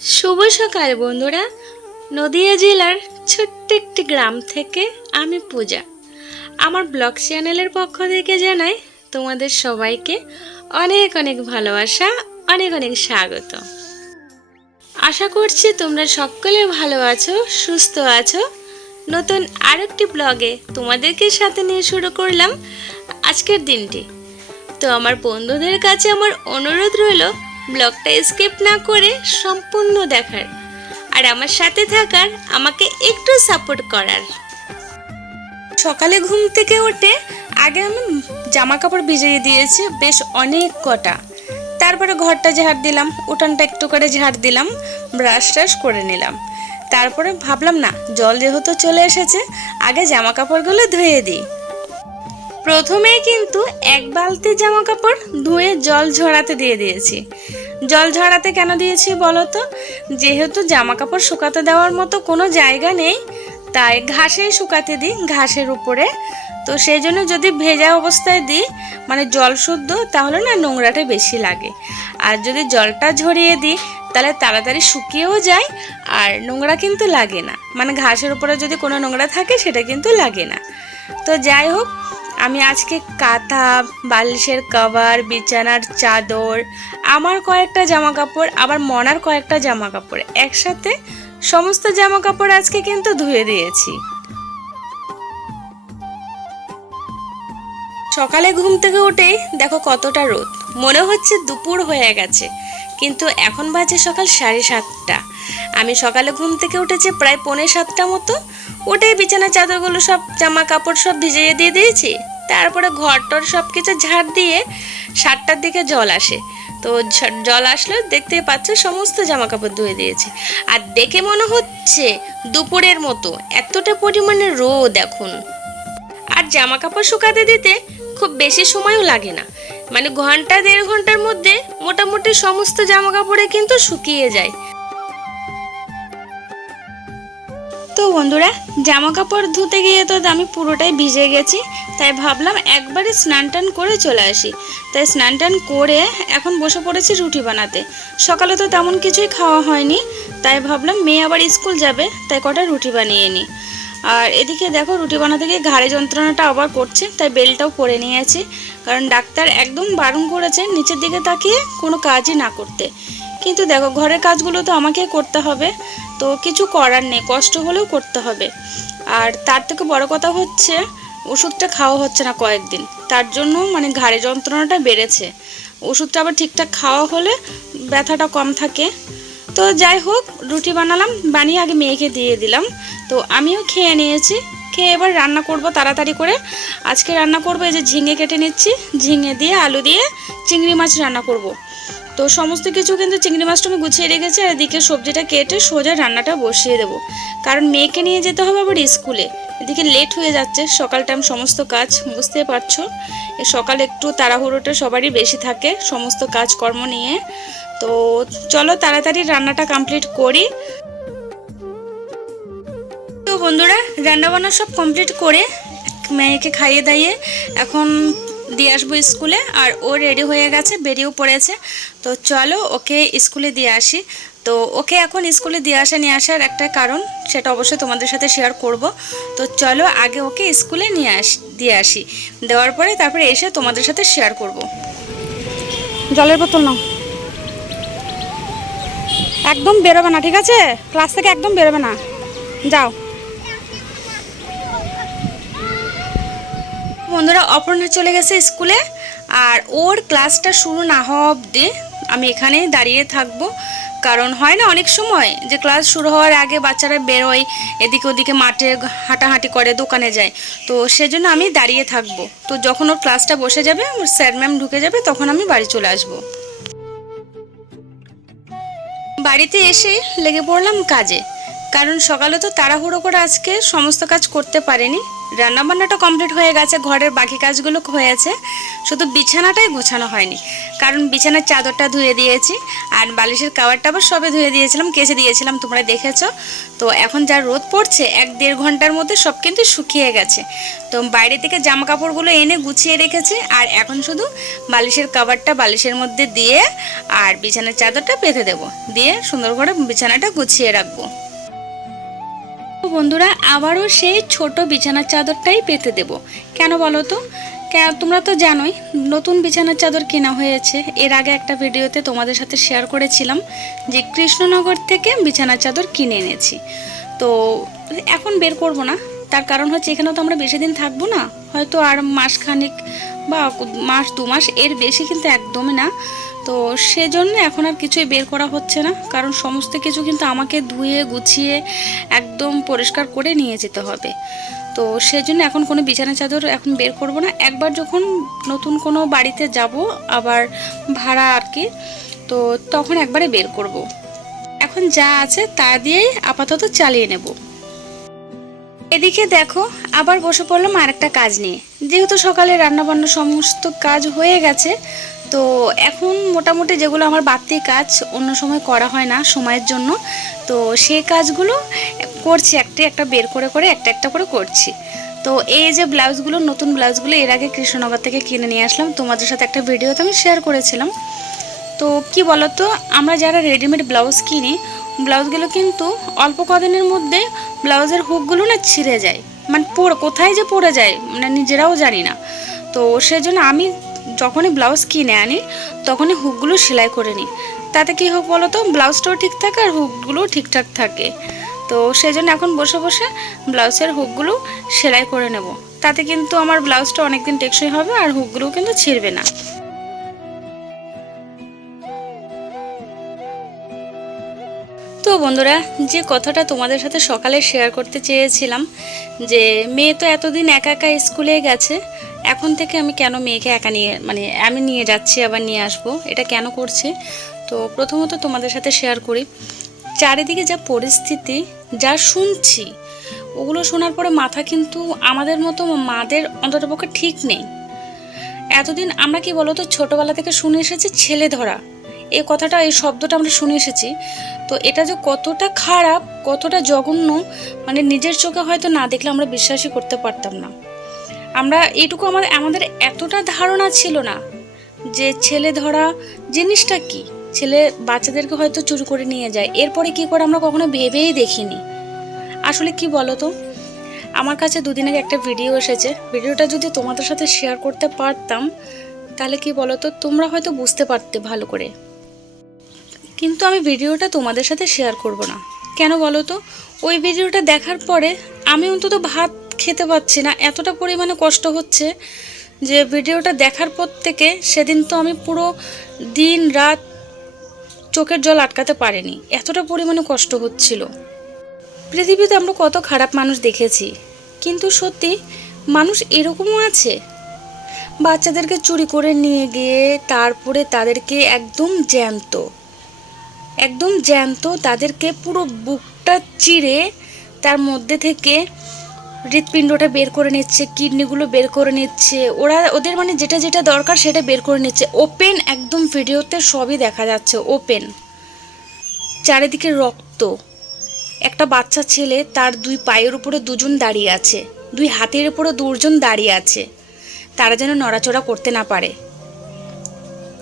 শুভ সকাল বন্ধুরা। নদিয়া জেলার ছোট্ট একটি গ্রাম থেকে আমি পূজা আমার ব্লগ চ্যানেলের পক্ষ থেকে জানাই তোমাদের সবাইকে অনেক অনেক ভালোবাসা, অনেক অনেক স্বাগত। আশা করছি তোমরা সকলে ভালো আছো, সুস্থ আছো। নতুন আরেকটি ব্লগে তোমাদেরকে সাথে নিয়ে শুরু করলাম আজকের দিনটি। তো আমার বন্ধুদের কাছে আমার অনুরোধ রইল ব্লগটা স্কিপ না করে সম্পূর্ণ দেখার আর আমার সাথে থাকার, আমাকে একটু সাপোর্ট করার। সকালে ঘুম থেকে উঠে আগে আমি জামা কাপড় ভিজিয়ে দিয়েছি বেশ অনেক কটা। তারপরে ঘরটা ঝাড় দিলাম, উঠানটা একটু করে ঝাড় দিলাম, ব্রাশ ট্রাশ করে নিলাম। তারপরে ভাবলাম না, জল যেহেতু চলে এসেছে আগে জামা কাপড়গুলো ধুয়ে দিই। প্রথমে কিন্তু এক বালতি জামা কাপড় ধুয়ে জল ঝরাতে দিয়ে দিয়েছি। জল ঝরাতে কেন দিয়েছি বলো তো? যেহেতু জামা কাপড় শুকাতে দেওয়ার মতো কোনো জায়গা নেই, তাই ঘাসেই শুকাতে দিই, ঘাসের উপরে। তো সেই জন্য যদি ভেজা অবস্থায় দিই, মানে জল শুদ্ধ, তাহলে না নোংরাটা বেশি লাগে। আর যদি জলটা ঝরিয়ে দিই তাহলে তাড়াতাড়ি শুকিয়েও যায় আর নোংরা কিন্তু লাগে না। মানে ঘাসের উপরে যদি কোনো নোংরা থাকে সেটা কিন্তু লাগে না। তো যাই হোক, আমি আজকে কাঁথা, বালিশের কভার, বিছানার চাদর, আমার কয়েকটা জামা কাপড়, আবার মনার কয়েকটা জামা কাপড় একসাথে সমস্ত জামা কাপড় আজকে কিন্তু ধুয়ে দিয়েছি। সকালে ঘুম থেকে উঠেই দেখো কতটা রোদ, মনে হচ্ছে দুপুর হয়ে গেছে, কিন্তু এখন বাজে সকাল 7:30। আমি সকালে ঘুম থেকে উঠেছি প্রায় 6:45 মতো। উঠেই বিছানার চাদরগুলো সব জামা কাপড় সব ভিজিয়ে দিয়ে দিয়েছি। তারপরে ঘরটর সব কিছু ঝাড় দিয়ে 7টার দিকে জল আসে। তো জল আসলে দেখতেই পাচ্ছ সমস্ত জামা কাপড় ধুয়ে দিয়েছি। আর দেখে মনে হচ্ছে দুপুরের মতো, এতটা পরিমাণে রোদ এখন। আর জামা কাপড় শুকাতে দিতে খুব বেশি সময়ও লাগে না, মানে ঘন্টা 1.5 ঘন্টার মধ্যে মোটামুটি সমস্ত জামা কাপড়ে কিন্তু শুকিয়ে যায়। তো বন্ধুরা, জামা কাপড় ধুতে গিয়ে তো আমি পুরোটাই ভিজে গেছি, তাই ভাবলাম একবারে স্নান টান করে চলে আসি। তাই স্নান টান করে এখন বসে পড়েছি রুটি বানাতে। সকালে তো তেমন কিছুই খাওয়া হয়নি, তাই ভাবলাম মেয়ে আবার স্কুল যাবে, তাই কটা রুটি বানিয়ে নিই। আর এদিকে দেখো, রুটি বানাতে গিয়ে ঘাড়ে যন্ত্রণাটা আবার করছে, তাই বেলটাও পরে নিয়েছি। কারণ ডাক্তার একদম বারণ করেছে নিচের দিকে তাকিয়ে কোনো কাজই না করতে। কিন্তু দেখো, ঘরের কাজগুলো তো আমাকে করতে হবে, তো কিছু করার নেই, কষ্ট হলেও করতে হবে। আর তার থেকে বড় কথা হচ্ছে ওষুধটা খাওয়া হচ্ছে না কয়েকদিন, তার জন্য মানে ঘাড়ে যন্ত্রণাটা বেড়েছে। ওষুধটা আবার ঠিকঠাক খাওয়া হলে ব্যথাটা কম থাকে। তো যাই হোক, রুটি বানালাম, বানিয়ে আগে মেয়েকে দিয়ে দিলাম। তো আমিও খেয়ে নিয়েছি। খেয়ে এবার রান্না করব তাড়াতাড়ি করে। আজকে রান্না করব, এই যে ঝিঙে কেটে নিচ্ছি, ঝিঙে দিয়ে আলু দিয়ে চিংড়ি মাছ রান্না করব। তো সমস্ত কিছু কিন্তু চিংড়ি মাছটা আমি গুছিয়ে রেখেছি, আর এদিকে সবজিটা কেটে সোজা রান্নাটা বসিয়ে দেবো। কারণ মেয়েকে নিয়ে যেতে হবে আবার স্কুলে, এদিকে লেট হয়ে যাচ্ছে। সকাল টাইম সমস্ত কাজ বুঝতে পারছো, সকালে একটু তাড়াহুড়োটা সবারই বেশি থাকে সমস্ত কাজকর্ম নিয়ে। তো চলো তাড়াতাড়ি রান্নাটা কমপ্লিট করি। তো বন্ধুরা, রান্নাবান্না সব কমপ্লিট করে মেয়েকে খাইয়ে দাইয়ে এখন দিয়ে আসবো স্কুলে। আর ও রেডি হয়ে গেছে, বেরিয়েও পড়েছে। তো চলো ওকে স্কুলে দিয়ে আসি। তো ওকে এখন স্কুলে দিয়ে নিয়ে আসার একটা কারণ, সেটা অবশ্যই তোমাদের সাথে শেয়ার করব। তো চলো আগে ওকে স্কুলে দিয়ে আসি, দেওয়ার পরে তারপরে এসে তোমাদের সাথে শেয়ার করব। জলের বোতল নাও, একদম বেরোবে না, ঠিক আছে? ক্লাস থেকে একদম বেরোবে না, যাও। বন্ধুরা, অপর্ণা চলে গেছে স্কুলে, আর ওর ক্লাসটা শুরু না হওয়া অবধি আমি এখানেই দাঁড়িয়ে থাকবো। কারণ হয় না অনেক সময় যে ক্লাস শুরু হওয়ার আগে বাচ্চারা বেরোয়, এদিকে ওদিকে মাঠে হাঁটাহাঁটি করে, দোকানে যায়। তো সেজন্য আমি দাঁড়িয়ে থাকবো। তো যখন ওর ক্লাসটা বসে যাবে, স্যার ম্যাম ঢুকে যাবে, তখন আমি বাড়ি চলে আসবো। বাড়িতে এসে লেগে পড়লাম কাজে, কারণ সকালে তো তাড়াহুড়ো করে আজকে সমস্ত কাজ করতে পারিনি। রান্নাবান্নাটা কমপ্লিট হয়ে গেছে, ঘরের বাকি কাজগুলো হয়েছে, শুধু বিছানাটাই গোছানো হয়নি। কারণ বিছানার চাদরটা ধুয়ে দিয়েছি আর বালিশের কাভারটা আবার সবে ধুয়ে দিয়েছিলাম, কেচে দিয়েছিলাম, তোমরা দেখেছো। তো এখন যা রোদ পড়ছে 1-1.5 ঘন্টার মধ্যে সব কিন্তু শুকিয়ে গেছে। তো বাইরে থেকে জামা কাপড়গুলো এনে গুছিয়ে রেখেছি, আর এখন শুধু বালিশের কাভারটা বালিশের মধ্যে দিয়ে আর বিছানার চাদরটা পেতে দেবো, দিয়ে সুন্দর করে বিছানাটা গুছিয়ে রাখবো। বন্ধুরা, আবারও সেই ছোট বিছানার চাদরটাই পেতে দেব। কেন বলো তো? তোমরা তো জানোই নতুন বিছানার চাদর কেনা হয়েছে। এর আগে একটা ভিডিওতে তোমাদের সাথে শেয়ার করেছিলাম যে কৃষ্ণনগর থেকে বিছানার চাদর কিনে এনেছি। তো এখন বের করব না, তার কারণ হচ্ছে এখানেও তো আমরা বেশি দিন থাকবো না, হয়তো আর মাসখানেক বা মাস 2 মাস, এর বেশি কিন্তু একদমই না। তো সেজন্য এখন আর কিছুই বের করা হচ্ছে না, কারণ সমস্ত কিছু কিন্তু আমাকে ধুয়ে গুছিয়ে একদম পরিষ্কার করে নিয়ে যেতে হবে। তো সেজন্য এখন কোনো বিছানা চাদর এখন বের করব না। একবার যখন নতুন কোনো বাড়িতে যাব, আবার ভাড়া আর কি, তো তখন একবারে বের করব। এখন যা আছে তা দিয়েই আপাতত চালিয়ে নেব। এদিকে দেখো, আবার বসে পড়লাম আরেকটা কাজ নিয়ে। যেহেতু সকালে রান্নাবান্না সমস্ত কাজ হয়ে গেছে, তো এখন মোটামুটি যেগুলো আমার বাড়তি কাজ অন্য সময় করা হয় না সময়ের জন্য, তো সেই কাজগুলো করছি, একটা একটা বের করে করে একটা একটা করে করছি। তো এই যে ব্লাউজগুলো, নতুন ব্লাউজগুলো এর আগে কৃষ্ণনগর থেকে কিনে নিয়ে আসলাম, তোমাদের সাথে একটা ভিডিওতে আমি শেয়ার করেছিলাম। তো কি বলতো, আমরা যারা রেডিমেড ব্লাউজ কিনি, ব্লাউজগুলো কিন্তু অল্প কদিনের মধ্যে ব্লাউজের হুকগুলো না ছিঁড়ে যায়, মানে কোথায় যে পড়ে যায় মানে নিজেরাও জানি না। তো সেজন্য আমি যখনই ব্লাউজ কিনে আনি তখনই হুকগুলো সেলাই করে নিই। তাতে কী হোক বলো তো, ব্লাউজটাও ঠিক থাকে আর হুকগুলোও ঠিকঠাক থাকে। তো সেজন্য এখন বসে বসে ব্লাউজের হুকগুলো সেলাই করে নেব, তাতে কিন্তু আমার ব্লাউজটা অনেকদিন টেকসই হবে আর হুকগুলোও কিন্তু ছিঁড়বে না। তো বন্ধুরা, যে কথাটা তোমাদের সাথে সকালে শেয়ার করতে চেয়েছিলাম, যে মেয়ে তো এতদিন একা একা স্কুলে গেছে, এখন থেকে আমি কেন মেয়েকে একা নিয়ে মানে আমি নিয়ে যাচ্ছি আবার নিয়ে আসবো, এটা কেন করছি। তো প্রথমত তোমাদের সাথে শেয়ার করি, চারিদিকে যা পরিস্থিতি, যা শুনছি, ওগুলো শোনার পরে মাথা কিন্তু আমাদের মতো মাদের অন্ততপক্ষে ঠিক নেই। এতদিন আমরা কি বলতো, ছোটবেলা থেকে শুনে এসেছি ছেলে ধরা, এই কথাটা, এই শব্দটা আমরা শুনে এসেছি। তো এটা যে কতটা খারাপ, কতটা জঘন্য, মানে নিজের চোখে হয়তো না দেখলে আমরা বিশ্বাসই করতে পারতাম না। আমরা এইটুকু আমাদের এতটা ধারণা ছিল না যে ছেলে ধরা জিনিসটা কি, ছেলে বাচ্চাদেরকে হয়তো চুরি করে নিয়ে যায়, এরপরে কি করে আমরা কখনো ভেবেই দেখিনি। আসলে কি বলতো, আমার কাছে 2 দিন আগে একটা ভিডিও এসেছে, ভিডিওটা যদি তোমাদের সাথে শেয়ার করতে পারতাম তাহলে কি বলতো, তোমরা হয়তো বুঝতে পারতে ভালো করে। কিন্তু আমি ভিডিওটা তোমাদের সাথে শেয়ার করব না। কেন বলো তো? ওই ভিডিওটা দেখার পরে আমি অন্তত ভাত খেতে পাচ্ছি না, এতটা পরিমাণে কষ্ট হচ্ছে যে ভিডিওটা দেখার পর থেকে সেদিন তো আমি পুরো দিন রাত চোখের জল আটকাতে পারিনি, এতটা পরিমাণে কষ্ট হচ্ছিল। পৃথিবীতে আমরা কত খারাপ মানুষ দেখেছি, কিন্তু সত্যি মানুষ এরকমও আছে। বাচ্চাদেরকে চুরি করে নিয়ে গিয়ে তারপরে তাদেরকে একদম জ্যান্ত তাদেরকে পুরো বুকটা চিরে তার মধ্যে থেকে হৃৎপিণ্ডটা বের করে নিচ্ছে, কিডনিগুলো বের করে নিচ্ছে, ওদের মানে যেটা যেটা দরকার সেটা বের করে নিচ্ছে। ওপেন একদম ভিডিওতে সবই দেখা যাচ্ছে, ওপেন, চারিদিকে রক্ত। একটা বাচ্চা ছেলে, তার 2 পায়ের উপরে 2 জন দাঁড়িয়ে আছে, 2 হাতের উপরে 2 জন দাঁড়িয়ে আছে, তারা যেন নড়াচড়া করতে না পারে।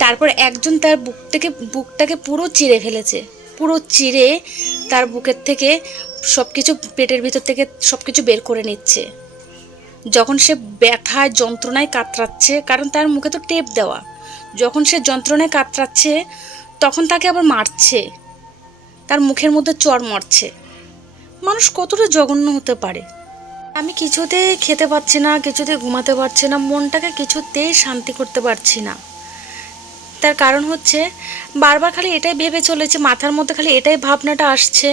তারপর একজন তার বুকটাকে পুরো চিরে ফেলেছে, পুরো চিরে তার বুকের থেকে সব কিছু, পেটের ভিতর থেকে সব কিছু বের করে নিচ্ছে। যখন সে ব্যথায় যন্ত্রণায় কাতরাচ্ছে, কারণ তার মুখে তো টেপ দেওয়া, যখন সে যন্ত্রণায় কাতরাচ্ছে তখন তাকে আবার মারছে, তার মুখের মধ্যে চড় মারছে। মানুষ কতটা জঘন্য হতে পারে। আমি কিছুতেই খেতে পারছি না, কিছুতেই ঘুমাতে পারছি না, মনটাকে কিছুতেই শান্তি করতে পারছি না। তার কারণ হচ্ছে বারবার খালি এটাই ভেবে চলেছে, মাথার মধ্যে খালি এটাই ভাবনাটা আসছে,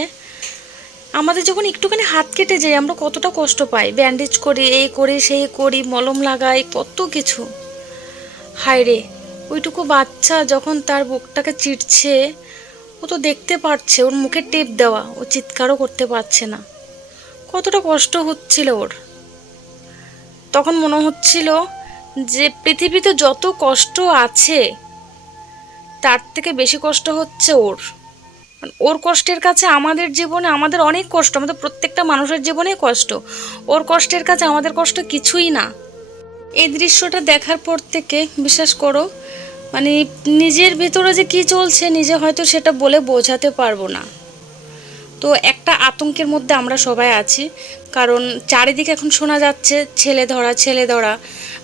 আমাদের যখন একটুখানি হাত কেটে যায় আমরা কতটা কষ্ট পাই, ব্যান্ডেজ করি, এই করি সেই করি, মলম লাগাই, কত কিছু। হায় রে, ওইটুকু বাচ্চা যখন তার বুকটাকে চিরছে, ও তো দেখতে পাচ্ছে, ওর মুখে টেপ দেওয়া, ও চিৎকারও করতে পারছে না, কতটা কষ্ট হচ্ছিল ওর। তখন মনে হচ্ছিল যে পৃথিবীতে যত কষ্ট আছে তার থেকে বেশি কষ্ট হচ্ছে ওর। ওর কষ্টের কাছে আমাদের জীবনে আমাদের অনেক কষ্ট, আমাদের প্রত্যেকটা মানুষের জীবনে কষ্ট, ওর কষ্টের কাছে আমাদের কষ্ট কিছুই না। এই দৃশ্যটা দেখার পর থেকে বিশ্বাস করো মানে নিজের ভিতরে যে কী চলছে নিজে হয়তো সেটা বলে বোঝাতে পারবো না। তো একটা আতঙ্কের মধ্যে আমরা সবাই আছি, কারণ চারিদিকে এখন শোনা যাচ্ছে ছেলে ধরা,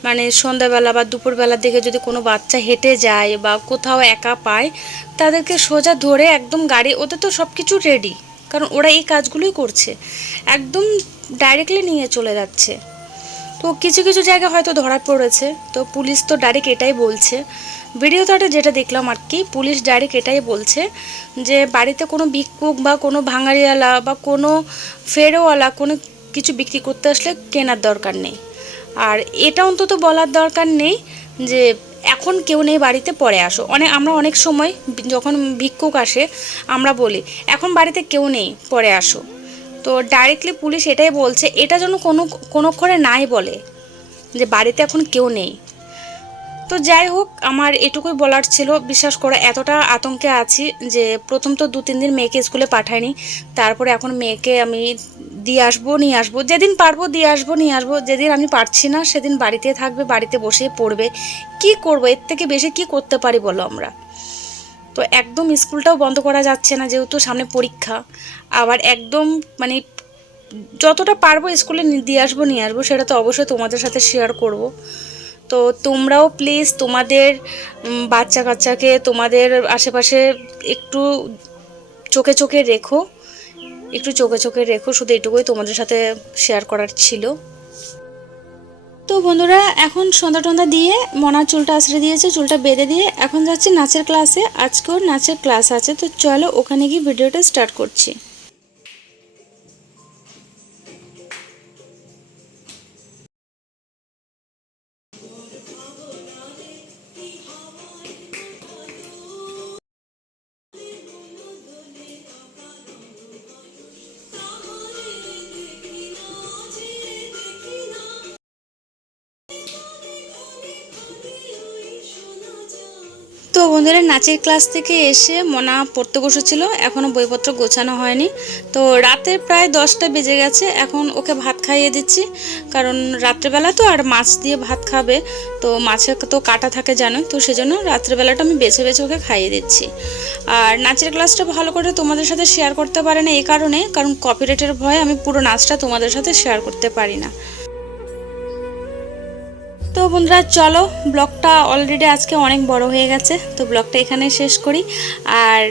মানে সন্ধ্যাবেলা বা দুপুরবেলার দিকে যদি কোনো বাচ্চা হেঁটে যায় বা কোথাও একা পায় তাদেরকে সোজা ধরে একদম গাড়ি, ওদের তো সব কিছু রেডি, কারণ ওরা এই কাজগুলোই করছে, একদম ডাইরেক্টলি নিয়ে চলে যাচ্ছে। তো কিছু কিছু জায়গায় হয়তো ধরা পড়েছে, তো পুলিশ তো ডাইরেক্ট এটাই বলছে, ভিডিওতে যেটা দেখলাম আর কি, পুলিশ ডাইরেক্ট এটাই বলছে যে বাড়িতে কোনো ভিক্ষুক বা কোনো ভাঙাড়িওয়ালা বা কোনো ফেরোওয়ালা কোনো কিছু বিক্রি করতে আসলে কেনার দরকার নেই। আর এটা অন্তত বলার দরকার নেই যে এখন কেউ নেই বাড়িতে, পরে আসো। আমরা অনেক সময় যখন ভিক্ষুক আসে আমরা বলি এখন বাড়িতে কেউ নেই পরে আসো, তো ডাইরেক্টলি পুলিশ এটাই বলছে এটা যেন কোনো করে নাই বলে যে বাড়িতে এখন কেউ নেই। তো যাই হোক, আমার এটুকুই বলার ছিল। বিশ্বাস করো এতটা আতঙ্কে আছি যে প্রথম তো 2-3 দিন মেয়েকে স্কুলে পাঠাইনি, তারপরে এখন মেয়েকে আমি দিয়ে আসবো নিয়ে আসবো, যেদিন পারবো দিয়ে আসবো নিয়ে আসবো, যেদিন আমি পারছি না সেদিন বাড়িতে থাকবে, বাড়িতে বসে পড়বে। কি করবো, এর থেকে বেশি কি করতে পারি বলো আমরা? তো একদম স্কুলটাও বন্ধ করা যাচ্ছে না যেহেতু সামনে পরীক্ষা, আবার একদম মানে যতটা পারবো স্কুলে দিয়ে আসবো নিয়ে আসবো, সেটা তো অবশ্যই তোমাদের সাথে শেয়ার করব। তো তোমরাও প্লিজ তোমাদের বাচ্চা কাচ্চাকে তোমাদের আশেপাশে একটু চোখে চোখে রেখো, একটু চোখে চোখে রেখো, শুধু এটুকুই তোমাদের সাথে শেয়ার করার ছিল। তো বন্ধুরা এখন সন্ধ্যা টন্ধা দিয়ে মনার চুলটা আঁচড়ে দিয়েছে, চুলটা বেঁধে দিয়ে এখন যাচ্ছি নাচের ক্লাসে। আজকেও নাচের ক্লাস আছে, তো চলো ওখানে গিয়ে ভিডিওটা স্টার্ট করছি। তো বন্ধুরা নাচের ক্লাস থেকে এসে মনা পড়তে বসেছিল, এখনও বইপত্র গোছানো হয়নি। তো রাতের প্রায় 10টা বেজে গেছে, এখন ওকে ভাত খাইয়ে দিচ্ছি, কারণ রাত্রেবেলা তো আর মাছ দিয়ে ভাত খাবে, তো মাছে তো কাটা থাকে জানো, তো সেজন্য রাত্রেবেলাটা আমি বেছে বেছে ওকে খাইয়ে দিচ্ছি। আর নাচের ক্লাসটা ভালো করে তোমাদের সাথে শেয়ার করতে পারি না এই কারণে, কারণ কপিরাইটের ভয়ে আমি পুরো নাচটা তোমাদের সাথে শেয়ার করতে পারি না। তো বন্ধুরা চলো, ব্লগটা অলরেডি আজকে অনেক বড় হয়ে গেছে, তো ব্লগটা এখানে শেষ করি। আর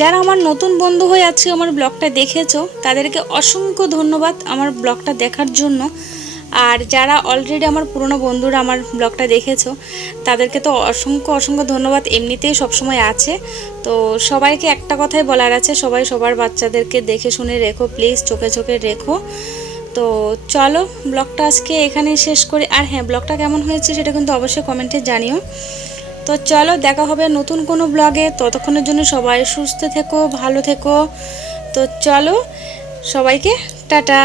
যারা আমার নতুন বন্ধু হয়ে আজকে আমার ব্লগটা দেখেছো তাদেরকে অসংখ্য ধন্যবাদ আমার ব্লগটা দেখার জন্য। আর যারা অলরেডি আমার পুরনো বন্ধুরা আমার ব্লগটা দেখেছো তাদেরকে তো অসংখ্য অসংখ্য ধন্যবাদ, এমনিতেই সবসময় আছে। তো সবাইকে একটা কথাই বলার আছে, সবাই সবার বাচ্চাদেরকে দেখে শুনে রেখো প্লিজ, চোখে চোখে রেখো। তো চলো ব্লগটা আজকে এখানেই শেষ করি। আর হ্যাঁ, ব্লগটা কেমন হয়েছে সেটা কিন্তু অবশ্যই কমেন্টে জানিও। তো চলো দেখা হবে নতুন কোনো ব্লগে, ততক্ষণের জন্য সবাই সুস্থ থেকো, ভালো থেকো। তো চলো সবাইকে টাটা।